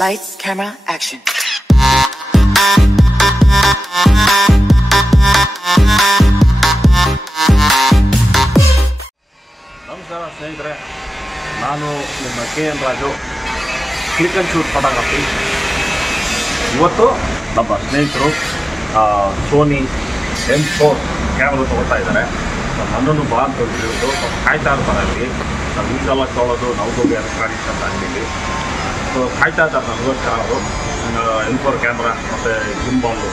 Lights, camera, action. ನಮಸ್ಕಾರ ಸ್ನೇಹಿತರೆ, ನಾನು ನಿಮ್ಮ KN Raju, click and shoot photography. ಇವತ್ತು ನಮ್ಮ ಸ್ನೇಹಿತರು ಸೋನಿ M4 ಕ್ಯಾಮ್ರಾ ತೊಗೊಳ್ತಾ ಇದ್ದಾರೆ. ನನ್ನನ್ನು ಬಾ ಅಂತ ಹೇಳಿದ್ರು, ಕಾಯ್ತಾ ಇರ್ತಾರೆ ಅಲ್ಲಿ. ನಾವು ಈಗೆಲ್ಲ ತೊಗೊಳ್ಳೋದು ನವದೋಗಿ ಎಲೆಕ್ಟ್ರಾನಿಕ್ಸ್ ಅಂತ ಅಂಗಡಿಲಿ. ಸೊ ಕಾಯ್ತಾ ಇದ್ದಾರೆ ನನಗೋಸ್ಕರ ಅವರು M4 ಕ್ಯಾಮ್ರಾ ಮತ್ತು ಗಿಂಬಾಲು.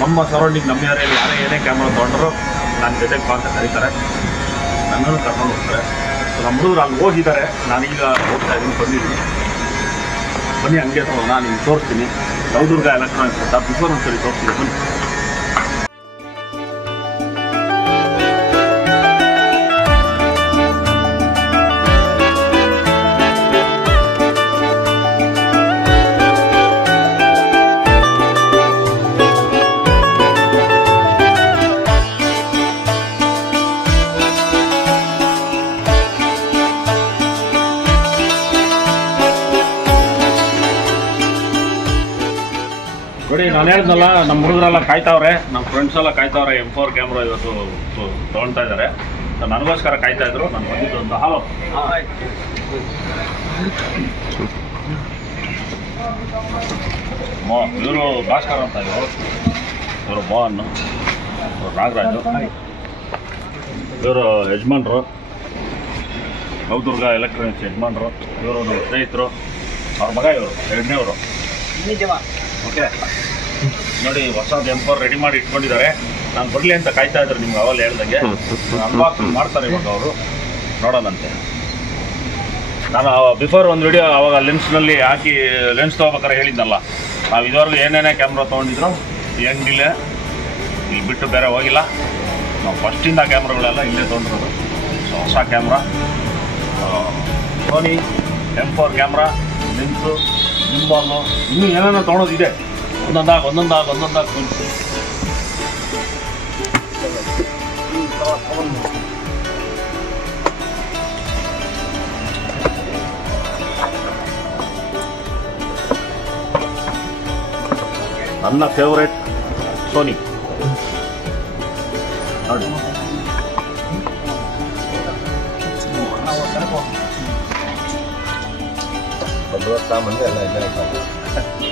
ನಮ್ಮ ಸರೌಂಡಿಂಗ್ ನಮ್ಮ ಏರಿಯಲ್ಲಿ ಯಾರೇ ಏನೇ ಕ್ಯಾಮ್ರಾ ತೊಗೊಂಡ್ರು ನನ್ನ ಜೊತೆಗೆ ಬಾ ಅಂತ ಕರೀತಾರೆ, ನನ್ನನ್ನು ಕರ್ಕೊಂಡು ಹೋಗ್ತಾರೆ. ಸೊ ನಮ್ಮ ಹುಡುಗರು ಅಲ್ಲಿ ಹೋಗಿದ್ದಾರೆ, ನಾನೀಗ ಹೋಗ್ತಾ ಇದ್ದೀನಿ, ಬಂದಿದ್ದೀನಿ. ಬನ್ನಿ ಹಂಗೆ ನಾನು ನಿಮ್ಗೆ ತೋರಿಸ್ತೀನಿ. ನವದುರ್ಗ ಎಲೆಕ್ಟ್ರಾನಿಕ್ಸ್ ಅಂತ ಬಿಫೋರ್ ಒಂದ್ಸರಿ ತೋರಿಸ್ತೀನಿ, ಬನ್ನಿ. ನೋಡಿ, ನಾನು ಹೇಳಿದ್ನಲ್ಲ, ನಮ್ಮ ಹುಡುಗರೆಲ್ಲ ಕಾಯ್ತಾವ್ರೆ, ನಮ್ಮ ಫ್ರೆಂಡ್ಸ್ ಎಲ್ಲ ಕಾಯ್ತಾವ್ರೆ. M4 ಕ್ಯಾಮ್ರಾ ಇವತ್ತು ತೊಗೊಳ್ತಾ ಇದ್ದಾರೆ. ನನಗೋಸ್ಕರ ಕಾಯ್ತಾ ಇದ್ರು. ನಾನು ಬಂದಿದ್ದು ಒಂದು ಹಾಲು ಇವರು ಭಾಸ್ಕರ್ ಅಂತ ಇವರು, ಇವರು ಮೋಹನ್, ಇವರು ನಾಗರಾಜು, ಇವರು ಯಜಮಾನ್ರು, ನವದುರ್ಗ ಎಲೆಕ್ಟ್ರಾನಿಕ್ಸ್ ಯಜಮಾನ್ರು. ಇವರು ನಮ್ಮ ಸ್ನೇಹಿತರು, ಅವ್ರ ಮಗ ಇವರು ಎರಡನೇವರು. ಓಕೆ, ನೋಡಿ ಹೊಸದು M4 ರೆಡಿ ಮಾಡಿ ಇಟ್ಕೊಂಡಿದ್ದಾರೆ. ನಾನು ಬರಲಿ ಅಂತ ಕಾಯ್ತಾ ಇದ್ರು, ನಿಮ್ಗೆ ಅವಾಗ ಹೇಳ್ದಂಗೆ. ಅನ್ಬಾಕ್ಸಿಂಗ್ ಮಾಡ್ತಾರೆ ಇವಾಗ ಅವರು, ನೋಡೋಣಂತೆ. ನಾನು ಬಿಫೋರ್ ಒಂದು ವಿಡಿಯೋ ಅವಾಗ ಲೆನ್ಸ್ನಲ್ಲಿ ಹಾಕಿ ಲೆನ್ಸ್ ತೊಗೋಬೇಕಾರೆ ಹೇಳಿದ್ನಲ್ಲ, ನಾವು ಇದುವರೆಗೂ ಏನೇನೇ ಕ್ಯಾಮ್ರಾ ತೊಗೊಂಡಿದ್ರು ಈ ಅಂಗಡಿಲೇ, ಇಲ್ಲಿ ಬಿಟ್ಟು ಬೇರೆ ಹೋಗಿಲ್ಲ. ನಾವು ಫಸ್ಟಿಂದ ಕ್ಯಾಮ್ರಾಗಳೆಲ್ಲ ಇಲ್ಲೇ ತೊಗೊಂಡಿರೋದು. ಹೊಸ camera Sony M4 camera, lens, gimbal, ಇನ್ನೂ ಏನೇನೋ ತೊಗೊಳೋದಿದೆ. ಒಂದೊಂದಾಗಿ ನನ್ನ ಫೇವ್ರೇಟ್ ಸೋನಿ ನೋಡಿ.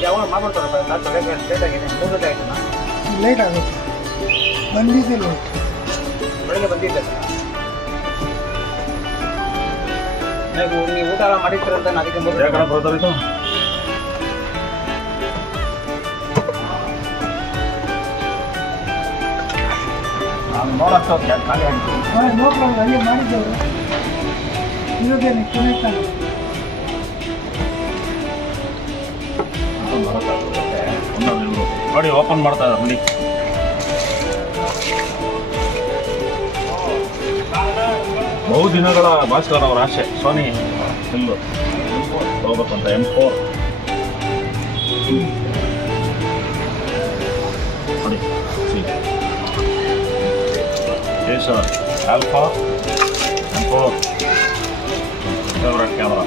ಯಾವಾಗ ಮಾಡ್ಬಿಡ್ತಾರೆ ಲೇಟ್ ಆಗುತ್ತೆ. ಬಂದಿದ್ದಿಲ್ಲ, ಬೆಳಗ್ಗೆ ಬಂದಿದ್ದೆ. ನೀವು ಊಟ ಎಲ್ಲ ಮಾಡಿರ್ತೀರ ಅಂತ ಅದಕ್ಕೆ ಬರ್ತಾರಿತ್ತು. ನಾನು ನೋಡೋಷ್ಟು ಖಾಲಿ ಆಗಿ ನೋಡ್ಕೊಂಡು ಅಲ್ಲೇ ಮಾಡಿದ್ದೇವೆ. ಇರೋದೇನೆ ಕೊನೆ ನೋಡಿ, ಓಪನ್ ಮಾಡ್ತಾ ಇದ್ದಾರೆ ನೋಡಿ. ಬಹು ದಿನಗಳ ಭಾಸ್ಕರ್ ಅವರ ಆಸೆ ಸೋನಿ ಫಿಲ್ಲು ಹೋಗ್ಬೇಕಂತ M4 ನೋಡಿ. Sir alpha M4 favourite camera.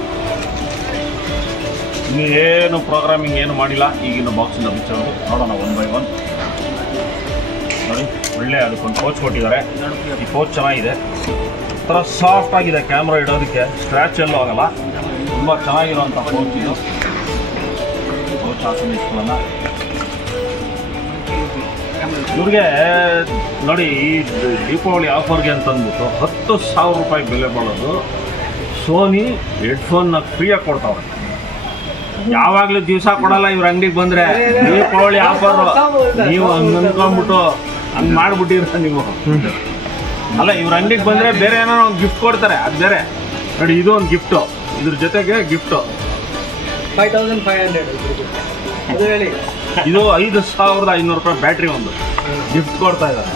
ಇನ್ನು ಏನು ಪ್ರೋಗ್ರಾಮಿಂಗ್ ಏನು ಮಾಡಿಲ್ಲ, ಈಗಿನ ಬಾಕ್ಸಿಂದ ಬಿಚ್ಚೋದು. ನೋಡೋಣ 1 by 1 ನೋಡಿ. ಒಳ್ಳೆ ಅದಕ್ಕೊಂದು ಪೋಚ್ ಕೊಟ್ಟಿದ್ದಾರೆ. ಈ ಪೋಚ್ ಚೆನ್ನಾಗಿದೆ, ಒಂಥರ ಸಾಫ್ಟ್ ಆಗಿದೆ ಕ್ಯಾಮ್ರಾ ಇಡೋದಕ್ಕೆ, ಸ್ಕ್ರ್ಯಾಚ್ ಎಲ್ಲೂ ಆಗಲ್ಲ. ತುಂಬ ಚೆನ್ನಾಗಿರೋಂಥ ಪೋಚ್ ಇದು. ಪೋಚ್ ಹಾಕೊಂಡು ಇಟ್ಕೊಳ್ಳೋಣ. ಇವ್ರಿಗೆ ನೋಡಿ, ಈ ದೀಪಾವಳಿ ಆಫರ್ಗೆ ಅಂತಂದ್ಬಿಟ್ಟು 10,000 ರೂಪಾಯಿ ಬೆಲೆ ಬಾಳೋದು ಸೋನಿ ಹೆಡ್ಫೋನ್ನ ಫ್ರೀಯಾಗಿ ಕೊಡ್ತಾವ್ರೆ. ಯಾವಾಗಲೂ ದಿವಸ ಕೊಡಲ್ಲ ಇವ್ರ ಅಂಗಡಿಗೆ ಬಂದರೆ. ದೀಪಾವಳಿ ಆಫರ್ ನೀವು ಹಂಗೆ ಅಂದ್ಕೊಂಡ್ಬಿಟ್ಟು ಹಂಗೆ ಮಾಡಿಬಿಟ್ಟಿರ ನೀವು. ಅಲ್ಲ, ಇವ್ರ ಅಂಗಡಿಗೆ ಬಂದರೆ ಬೇರೆ ಏನೋ ಒಂದು ಗಿಫ್ಟ್ ಕೊಡ್ತಾರೆ, ಅದು ಬೇರೆ. ನೋಡಿ, ಇದು ಒಂದು ಗಿಫ್ಟು, ಇದ್ರ ಜೊತೆಗೆ ಗಿಫ್ಟು 5500 ಅದು ಹೇಳಿ. ಇದು 5,500 ರೂಪಾಯಿ ಬ್ಯಾಟ್ರಿ ಒಂದು ಗಿಫ್ಟ್ ಕೊಡ್ತಾ ಇದ್ದಾರೆ.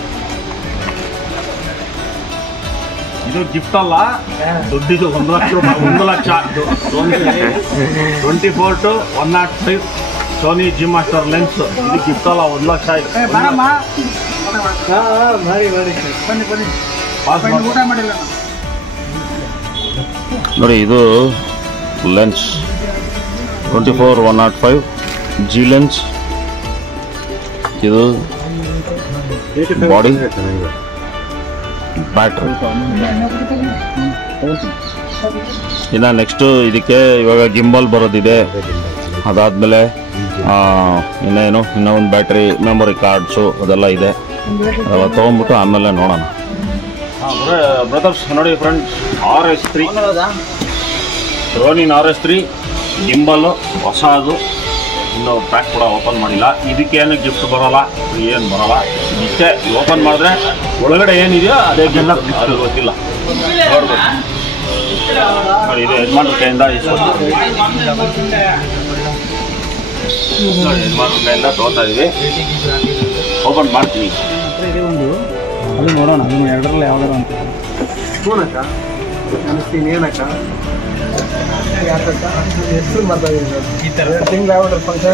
ಇದು ಗಿಫ್ಟ್ ಅಲ್ಲ, ದುಡ್ಡಿದು 1 ಲಕ್ಷ ರೂಪಾಯಿ. 1 lakh 24 to 105 Sony G Master lens. ಇದು ಗಿಫ್ಟ್ ಅಲ್ಲ, 1 ಲಕ್ಷ ಆಯ್ತು. ನೋಡಿ, ಇದು ಲೆನ್ಸ್ 24105 G ಲೆನ್ಸ್. ಇದು ಬಾಡಿ ಬ್ಯಾಟ್ರಿ. ಇನ್ನು ನೆಕ್ಸ್ಟು ಇದಕ್ಕೆ ಇವಾಗ ಗಿಂಬಲ್ ಬರೋದಿದೆ. ಅದಾದಮೇಲೆ ಇನ್ನೂ ಒಂದು ಬ್ಯಾಟ್ರಿ, ಮೆಮೊರಿ ಕಾರ್ಡ್ಸು ಅದೆಲ್ಲ ಇದೆ. ಅದೆಲ್ಲ ತೊಗೊಂಡ್ಬಿಟ್ಟು ಆಮೇಲೆ ನೋಡೋಣ. ಬ್ರದರ್ಸ್ ನೋಡಿ ಫ್ರೆಂಡ್ಸ್, RS3 ರೋನಿನ್ RS3 ಗಿಂಬಲ್ಲು ಹೊಸದು. ಇನ್ನೂ ಪ್ಯಾಕ್ ಕೂಡ ಓಪನ್ ಮಾಡಿಲ್ಲ. ಇದಕ್ಕೇನು ಗಿಫ್ಟ್ ಬರೋಲ್ಲ, ಏನು ಬರೋಲ್ಲ. ಇಷ್ಟೇ ಓಪನ್ ಮಾಡಿದ್ರೆ ಒಳಗಡೆ ಏನಿದೆಯೋ ಅದೇ ಗಿಫ್ಟ್, ಅದು ಗೊತ್ತಿಲ್ಲ. ನೋಡ್ಬೋದು ನೋಡಿ, ಇದು ಯಜಮಾನ್ರ ಕೈಯಿಂದ ಯಜಮಾನ್ರ ಕೈಯಿಂದ ತೊಗೊತಾ ಇದ್ದೀವಿ. ಓಪನ್ ಮಾಡ್ತೀವಿ. ಅದು ನೋಡೋಣ, ಅದು ಎರಡರಲ್ಲಿ ಯಾವ್ದಾರು ಅಂತ. ಹೂನಕ್ಕ ಅನಿಸ್ತೀನಿ ಏನಕ್ಕ ಯಾಕಕ್ಕ ಎಷ್ಟು ಮಾತಾಡಿದ್ರು ಈ ಥರ ತಿಂಗಳು ಯಾವ್ದಾರು ಫಂಕ್ಷನ್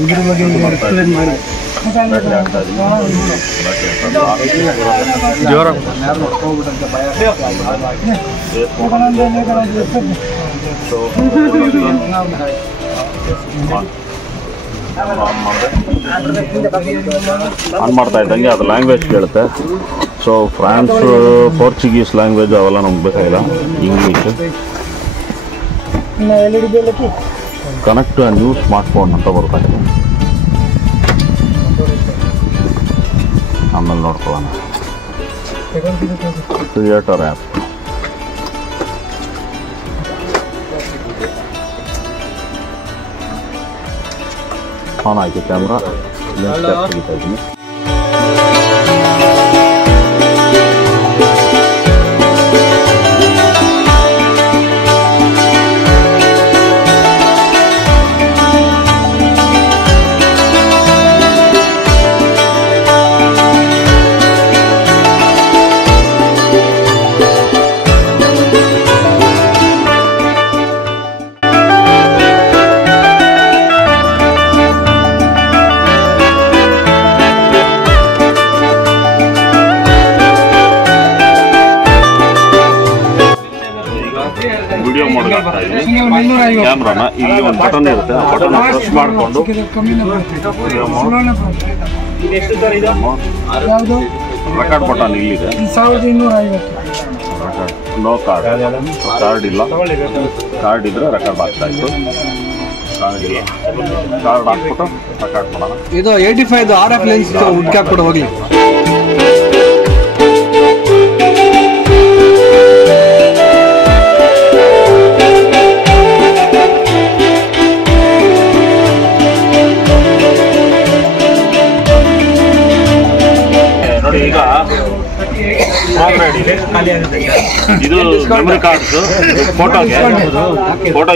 ಇದ್ರ ಬಗ್ಗೆ ಎಕ್ಸ್ಪ್ಲೇನ್ ಮಾಡಿ. ಜೋರ ಹೋಗ್ಬಿಟ್ಟಂತೆ ಭಯ. ಆನ್ ಮಾಡ್ತಾ ಇದ್ದಂಗೆ ಅದು ಲ್ಯಾಂಗ್ವೇಜ್ ಕೇಳುತ್ತೆ. ಸೊ ಫ್ರಾನ್ಸ್, ಪೋರ್ಚುಗೀಸ್ ಲ್ಯಾಂಗ್ವೇಜ್ ಅವೆಲ್ಲ ನಮ್ಗೆ ಬೇಕಾಗಿಲ್ಲ, English. Connect to new smartphone ಅಂತ ಬರ್ತಾ ಇದೆ. ಆಮೇಲೆ ನೋಡ್ಕೊಳ್ಳೋಣ. ಕ್ರಿಯೇಟರ್ ಆ್ಯಪ್ ಆನ್ ಆಯಿತು. ಕ್ಯಾಮ್ರಾ ಲೆನ್ಸ್ ತೆಗಿತಾ ಇದ್ದೀನಿ. ವಿಡಿಯೋ ಮಾಡೋಕ್ಕಾಗ್ತಾ ಇದೆ. ಕ್ಯಾಮ್ರಾನ ಇಲ್ಲಿ ಒಂದು ಬಟನ್ ಇರುತ್ತೆ, ಆ ಬಟನ್ ಪ್ರೆಸ್ ಮಾಡಿಕೊಂಡು ರೆಕಾರ್ಡ್ ಬಟನ್ ಇಲ್ಲಿದೆ. ನೋ ಕಾರ್ಡ್ ಇಲ್ಲ. ಕಾರ್ಡ್ ಇದ್ರೆ ರೆಕಾರ್ಡ್ ಆಗ್ತಾ ಇತ್ತು. ಕಾರ್ಡ್ ಇಲ್ಲ. ಕಾರ್ಡ್ ಹಾಕ್ಬಿಟ್ಟು ರೆಕಾರ್ಡ್ ಮಾಡೋಣ. ಇದು 85 RF ಲೆನ್ಸ್ ಹುಡ್ಕಿ ಹಾಕ್ಬಿಟ್ಟು ಹೋಗ್ಲಿ. ನೋಡಿ, ಈಗ ಇದು ಮೆಮೊರಿ ಕಾರ್ಡ್ಸ್ ಫೋಟೋ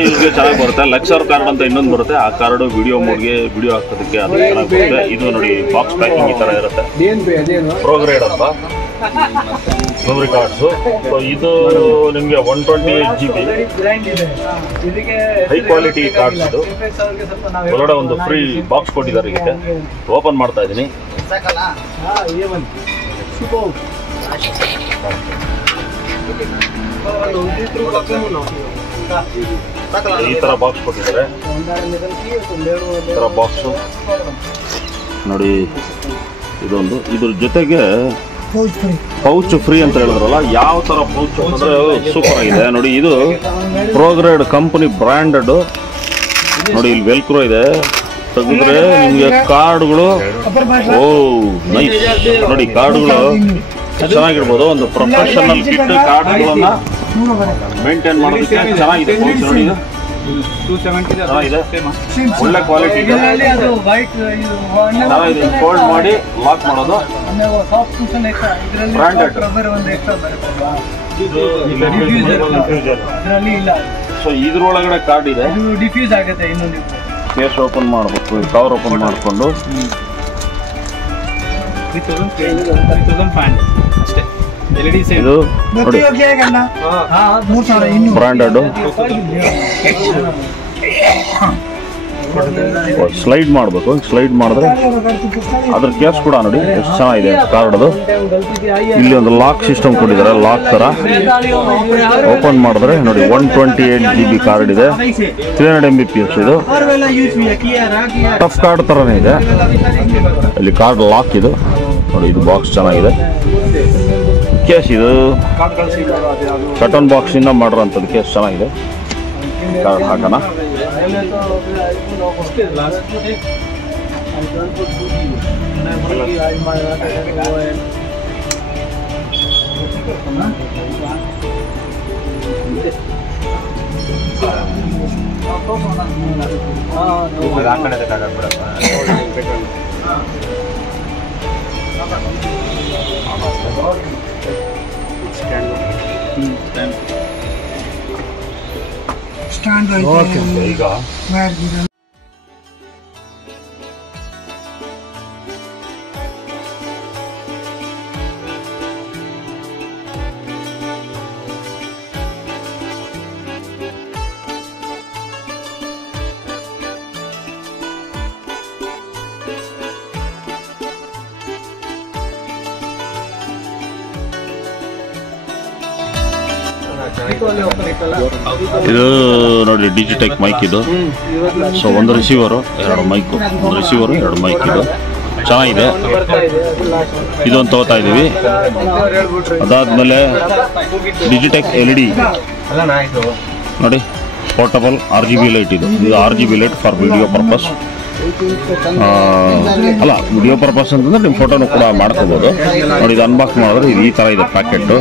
ಯೂಸ್ಗೆ ಚೆನ್ನಾಗಿ ಬರುತ್ತೆ. ಲೆಕ್ಚರ್ ಕಾರ್ಡ್ ಅಂತ ಇನ್ನೊಂದು ಬರುತ್ತೆ. ಆ ಕಾರ್ಡು ವಿಡಿಯೋ ಮೋಡ್ಗೆ ವಿಡಿಯೋ ಹಾಕೋದಕ್ಕೆ ಅದು ಚೆನ್ನಾಗಿ ಬರುತ್ತೆ. ಇದು ನೋಡಿ, ಬಾಕ್ಸ್ ಪ್ಯಾಕಿಂಗ್ ಈ ಥರ ಇರುತ್ತೆ. ಪ್ರೋಗ್ರೇಡ್ ಅಂತ ಮೆಮೊರಿ ಕಾರ್ಡ್ಸು. ಸೊ ಇದು ನಿಮಗೆ 128 GB ಹೈ ಕ್ವಾಲಿಟಿ ಕಾರ್ಡ್ಸ್. ಇದು ಒಳಗಡೆ ಒಂದು ಫ್ರೀ ಬಾಕ್ಸ್ ಕೊಟ್ಟಿದ್ದಾರೆ. ಇದಕ್ಕೆ ಓಪನ್ ಮಾಡ್ತಾ ಇದ್ದೀನಿ. ಈ ಥರ ಬಾಕ್ಸ್ ಕೊಟ್ಟಿದ್ದಾರೆ. ಈ ಥರ ಬಾಕ್ಸು ನೋಡಿ. ಇದೊಂದು ಇದ್ರ ಜೊತೆಗೆ ಪೌಚ್ ಫ್ರೀ ಅಂತ ಹೇಳಿದ್ರಲ್ಲ, ಯಾವ ಥರ ಪೌಚ್ ಅಂದರೆ ಸೂಪರ್ ಆಗಿದೆ ನೋಡಿ. ಇದು ಪ್ರೋಗ್ರೇಡ್ ಕಂಪನಿ ಬ್ರ್ಯಾಂಡೆಡ್ ನೋಡಿ. ಇಲ್ಲಿ ವೆಲ್ಕ್ರೋ ಇದೆ. ತೆಗೆದ್ರೆ ನಿಮಗೆ ಕಾರ್ಡ್ಗಳು ನೈಸ್ ನೋಡಿ. ಕಾರ್ಡ್ಗಳು ಚೆನ್ನಾಗಿರ್ಬೋದು. ಒಂದು ಪ್ರೊಫೆಷನಲ್ ಕಿಟ್ ಕಾರ್ಡ್ಗಳನ್ನ ಮೇಂಟೈನ್ ಮಾಡೋದಕ್ಕೆ ಚೆನ್ನಾಗಿದೆ. ನೋಡಿ, ಇದು 270 ಚೆನ್ನಾಗಿದೆ, ಒಳ್ಳೆ ಕ್ವಾಲಿಟಿ ಇದೆ. ಚೆನ್ನಾಗಿದೆ. ಫೋಲ್ಡ್ ಮಾಡಿ ಲಾಕ್ ಮಾಡೋದು ಬ್ರ್ಯಾಂಡೆಡ್. ಸೊ ಇದ್ರೊಳಗಡೆ ಕಾರ್ಡ್ ಇದೆ. ಡಿಫ್ಯೂಸ್ ಆಗುತ್ತೆ. ಇನ್ನೊಂದು ಕೇಸ್ ಓಪನ್ ಮಾಡಬೇಕು. ಕವರ್ ಓಪನ್ ಮಾಡಿಕೊಂಡು 3500 ಅಷ್ಟೇ. ಇದು ನೋಡಿ, ಬ್ರ್ಯಾಂಡೆಡ್ ಸ್ಲೈಡ್ ಮಾಡಬೇಕು. ಸ್ಲೈಡ್ ಮಾಡಿದ್ರೆ ಅದ್ರ ಕೇಸ್ ಕೂಡ ನೋಡಿ ಎಷ್ಟು ಚೆನ್ನಾಗಿದೆ ಕಾರ್ಡ್ದು. ಇಲ್ಲಿ ಒಂದು ಲಾಕ್ ಸಿಸ್ಟಮ್ ಕೊಟ್ಟಿದ್ದಾರೆ, ಲಾಕ್ ಥರ. ಓಪನ್ ಮಾಡಿದ್ರೆ ನೋಡಿ 128 GB ಕಾರ್ಡ್ ಇದೆ, 300 Mbps ಇದು. ಟಫ್ ಕಾರ್ಡ್ ಥರನೇ ಇದೆ. ಇಲ್ಲಿ ಕಾರ್ಡ್ ಲಾಕ್ ಇದು ನೋಡಿ, ಇದು ಬಾಕ್ಸ್ ಚೆನ್ನಾಗಿದೆ. ಕೇಸ್ ಇದು ಕಟನ್ ಬಾಕ್ಸಿಂದ ಮಾಡಿರೋಂಥದ್ದು ಕೇಸ್ ಚೆನ್ನಾಗಿದೆ. ಕಾರ್ಡ್ ಹಾಕೋಣ. ಈಗ ಇದು ನೋಡಿ ಡಿಜಿಟೆಕ್ ಮೈಕ್ ಇದು. ಸೊ ಒಂದು ರಿಸೀವರು, ಎರಡು ಮೈಕು, ಒಂದು ರಿಸೀವರು, ಎರಡು ಮೈಕ್. ಇದು ಚೆನ್ನಾಗಿದೆ. ಇದೊಂದು ತಗೋತಾ ಇದ್ದೀವಿ. ಅದಾದಮೇಲೆ ಡಿಜಿಟೆಕ್ LED ನೋಡಿ, ಪೋರ್ಟಬಲ್ RGB ಲೈಟ್. ಇದು RGB light for video purpose. ಅಲ್ಲ, ವಿಡಿಯೋ ಪರ್ಪಸ್ ಅಂತಂದ್ರೆ ನಿಮ್ಮ ಫೋಟೋನು ಕೂಡ ಮಾಡ್ಕೋಬೋದು. ನೋಡಿ, ಇದು ಅನ್ಬಾಕ್ಸ್ ಮಾಡಿದ್ರೆ ಇದು ಈ ಥರ ಇದೆ ಪ್ಯಾಕೆಟು.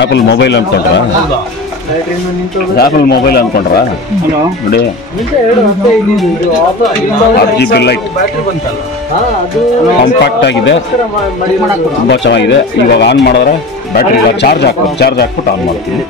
ಆಪಲ್ ಮೊಬೈಲ್ ಅನ್ಕೊಂಡ್ರ? ಆಪಲ್ ಮೊಬೈಲ್ ಅನ್ಕೊಂಡ್ರ? ನೋಡಿ, RGB ಲೈಟ್ ಕಾಂಪ್ಯಾಕ್ಟ್ ಆಗಿದೆ, ತುಂಬ ಚೆನ್ನಾಗಿದೆ. ಇವಾಗ ಆನ್ ಮಾಡಿದ್ರೆ ಬ್ಯಾಟ್ರಿ ಚಾರ್ಜ್ ಹಾಕ್ಬಿಟ್ಟು ಆನ್ ಮಾಡ್ತೀವಿ.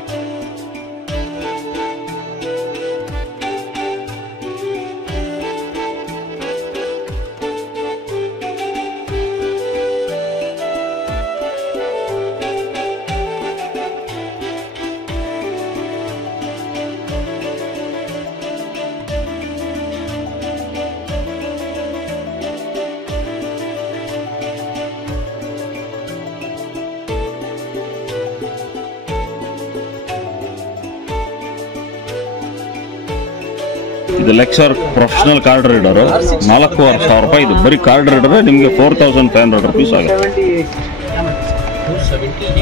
ಇದು ಲೆಕ್ಚರ್ ಪ್ರೊಫೆಷನಲ್ ಕಾರ್ಡ್ ರೀಡರು, 4,500 ರೂಪಾಯಿ. ಇದು ಬರೀ ಕಾರ್ಡ್ ರೀಡರ್ ನಿಮಗೆ 4,500 rupees ಆಗುತ್ತೆ.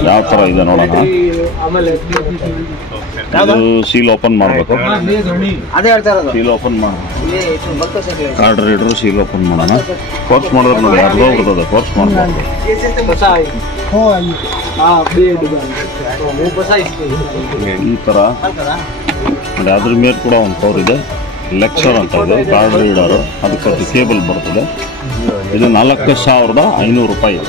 ಯಾವ ಥರ ಇದೆ ನೋಡೋಣ. ಇದು ಸೀಲ್ ಓಪನ್ ಮಾಡಬೇಕು. ಸೀಲ್ ಓಪನ್ ಮಾಡಿ ಕಾರ್ಡ್ ರೀಡರ್ ಸೀಲ್ ಓಪನ್ ಮಾಡೋಣ. ಕೋರ್ಸ್ ಮಾಡಿದ್ರೆ ನೋಡಿ ಅರ್ಧ ಬರ್ತದೆ. ಕೋರ್ಸ್ ಮಾಡಬಾರ್ದು. ಈ ಥರ ನೋಡಿ. ಅದ್ರ ಮೇಲೆ ಕೂಡ ಒಂದು ಕವರ್ ಇದೆ, ಲೆಕ್ಚರ್ ಅಂತ ಇದೆ, ಕಾರ್ಡ್ ರೀಡರು. ಅದಕ್ಕೆ ಕೇಬಲ್ ಬರ್ತದೆ. ಇದು 4,500 ರೂಪಾಯಿ.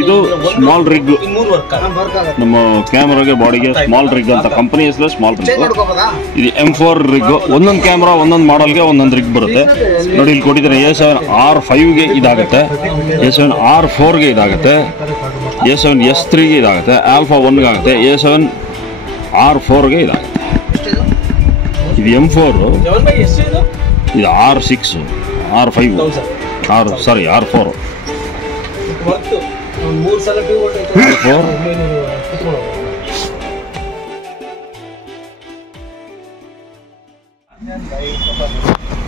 ಇದು ಸ್ಮಾಲ್ ರಿಗ್, ನಮ್ಮ ಕ್ಯಾಮ್ರಾಗೆ ಬಾಡಿಗೆ ಸ್ಮಾಲ್ ರಿಗ್ ಅಂತ ಕಂಪನಿ ಹೆಸರು ಸ್ಮಾಲ್ ರಿಗ್. ಇದು M4 ರಿಗ್. ಒಂದೊಂದು ಕ್ಯಾಮ್ರಾ ಒಂದೊಂದು ಮಾಡಲ್ಗೆ ಒಂದೊಂದು ರಿಗ್ ಬರುತ್ತೆ. ನೋಡಿ, ಇಲ್ಲಿ ಕೊಟ್ಟಿದ್ದಾರೆ. A7R5ಗೆ ಇದಾಗುತ್ತೆ, A7R4ಗೆ ಇದಾಗುತ್ತೆ, A7S3ಗೆ ಇದಾಗುತ್ತೆ, ಆಲ್ಫಾ 1ಗೆ ಆಗುತ್ತೆ, A7R4ಗೆ ಇದಾಗುತ್ತೆ. ಇದು M4, ಇದು R6, R5, R4.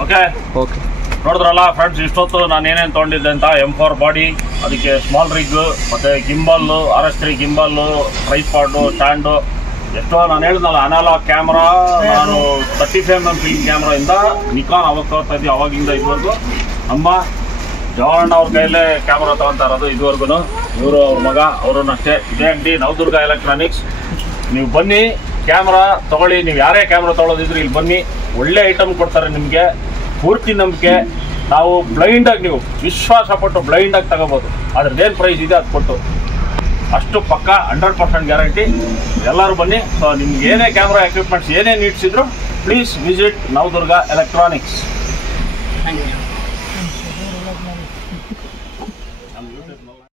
ಓಕೆ, ನೋಡಿದ್ರಲ್ಲ ಫ್ರೆಂಡ್ಸ್, ಇಷ್ಟೊತ್ತು ನಾನು ಏನೇನು ತೊಗೊಂಡಿದ್ದೆ ಅಂತ. M4 ಬಾಡಿ, ಅದಕ್ಕೆ ಸ್ಮಾಲ್ ರಿಗ್, ಮತ್ತು ಗಿಂಬಲ್ಲು, RS3 ಗಿಂಬಲ್ಲು, ಟ್ರೈಪಾಡು, ಸ್ಟ್ಯಾಂಡು, ಎಷ್ಟೋ ನಾನು ಹೇಳಿದ್ನಲ್ಲ ಅನಾಲಾಗ್ ಕ್ಯಾಮ್ರಾ. ನಾನು 35mm ಫಿಲ್ಮ್ ಕ್ಯಾಮ್ರಾಯಿಂದ ನಿಕಾನ್ ಅವಾಗ ತಗೋತಾ ಇದ್ದೀವಿ. ಅವಾಗಿಂದ ಇದುವರೆಗೂ ನಮ್ಮ ಜವಾಹರಣ್ಣ ಅವ್ರ ಕೈಯಲ್ಲೇ ಕ್ಯಾಮ್ರಾ ತೊಗೊತಾ ಇರೋದು ಇದುವರೆಗೂ. ಇವರು ಅವ್ರ ಮಗ, ಅವರನ್ನು ಅಷ್ಟೇ. ಇದೇ ಅಂಗಡಿ ನವದುರ್ಗ ಎಲೆಕ್ಟ್ರಾನಿಕ್ಸ್. ನೀವು ಬನ್ನಿ, ಕ್ಯಾಮ್ರಾ ತೊಗೊಳ್ಳಿ. ನೀವು ಯಾರೇ ಕ್ಯಾಮ್ರಾ ತೊಗೊಳೋದಿದ್ರು ಇಲ್ಲಿ ಬನ್ನಿ, ಒಳ್ಳೆ ಐಟಮ್ ಕೊಡ್ತಾರೆ ನಿಮಗೆ. ಪೂರ್ತಿ ನಂಬಿಕೆ. ನಾವು ಬ್ಲೈಂಡಾಗಿ, ನೀವು ವಿಶ್ವಾಸ ಪಟ್ಟು ಬ್ಲೈಂಡಾಗಿ ತಗೋಬೋದು. ಅದ್ರದ್ದೇನು ಪ್ರೈಸ್ ಇದೆ ಅದು ಕೊಟ್ಟು ಅಷ್ಟು ಪಕ್ಕ 100% ಗ್ಯಾರಂಟಿ. ಎಲ್ಲರೂ ಬನ್ನಿ. ಸೊ ನಿಮ್ಗೆ ಏನೇ ಕ್ಯಾಮ್ರಾ ಎಕ್ವಿಪ್ಮೆಂಟ್ಸ್ ಏನೇ ನೀಡ್ಸ್ ಇದ್ರು please visit Navadurga electronics. Thank you.